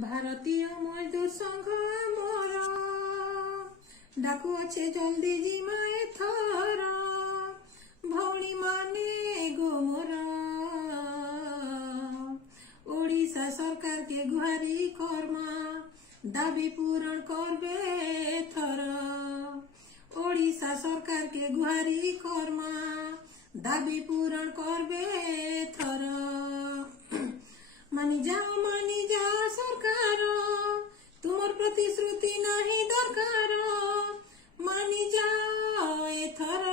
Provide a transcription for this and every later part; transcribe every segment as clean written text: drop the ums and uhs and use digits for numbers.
भारतीय मजदूर संघ मोर डाकु अच्छे जल्दी जिमा एथर भौणी माने गो मोर ओडिशा सरकार के गुहारी कर्मा दाबी पूरण करबे एथर ओडिशा सरकार के गुहारी कर्मा दाबी पूरण करबे एथर मानी जाओ सरकार तुमर प्रतिश्रुति नहीं दरकार मानी जाओ एथर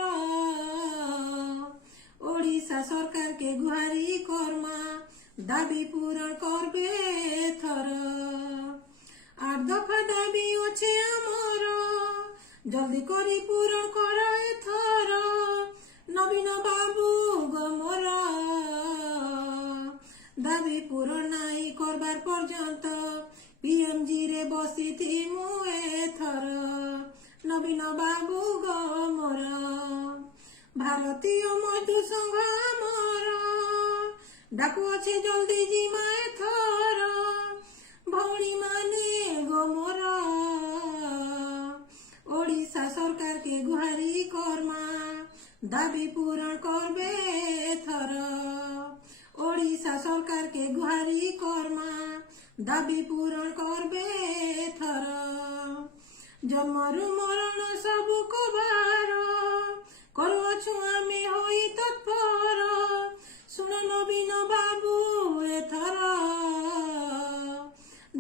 ओडिशा सरकार के गुहारी कर्मा दाबी पूरण करबे एथर 8 दफा दाबी अच्छे आमर जल्दी करी पूरण कर एथर नवीन बाबू गमर दाबी पूरण नाई करबार पर्यंत पीएमजी रे बसी थी मु एथर नवीन बाबू गमर भारतीय मजदूर संघ आमर डाकु अच्छे जल्दी जिमा एथर भौणी माने गमर ओडिशा सरकार के गुहारी कर्मा दाबी पूरण करबे एथर ओडिशा सरकार के गुहारी कर्मा दाबी पूरण करबे एथर जन्मरु मरण सबु कभार करुअछु आमे होई तत्पर सुन नवीन बाबू एथर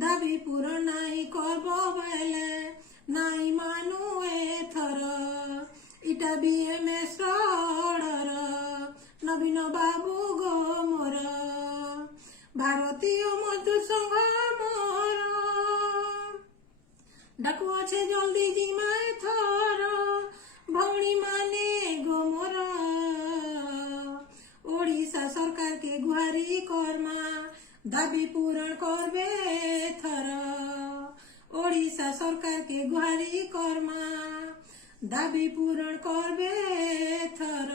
दाबी पूरण नाई करब बेले नाई मानु एथर इटा बीएमएस ऑर्डर नवीन बाबू गमर भारतीय मजदूर संघ मोर डाकु अच्छे जल्दी जिमा एथर भौणी माने गमर ओडिशा सरकार के गुहारी कर्मा दाबी पूरण करबे एथर ओडिशा सरकार के गुहारी कर्मा दाबी पूरण करबे एथर।